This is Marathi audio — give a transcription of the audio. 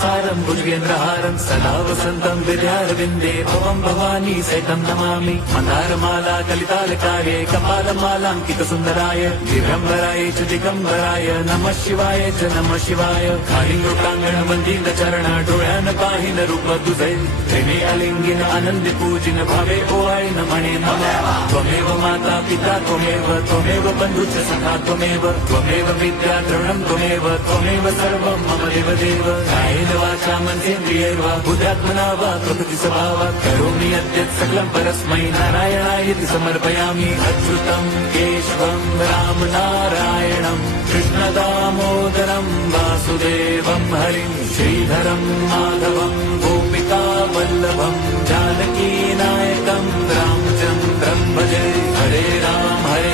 सारं भुजगेन्द्रहारं सदा वसन्तं विद्यारविन्दे भवं भवानी सहितं नमामि मन्दारमाला कलितालकार्ये कपालमालाङ्कितसुन्दराय दिगम्बराय च दिगम्बराय नमः शिवाय च नमः शिवाय कालिंगोटांगण वंदित चरण डोळ्यान पाहिन रूप तुझे प्रेमे अलिंगिन आनंद पूजिन भावे ओवाळीन म्हणे नमः त्वमेव माता पिता त्वमेव बंधुच सखा त्वमेव विद्या द्रवणं त्वमेव सर्वं मम देवदेव कायेन वाचा मनसेन्द्रियैर्वा बुद्ध्यात्मना वा प्रकृति स्वभावात् करोमि यद्यत् सकलं परस्मै नारायणायति समर्पयामि अच्युतं केशवं राम नारायणं कृष्णदामोदरं वासुदेवं हरिं श्रीधरं माधवं गोपी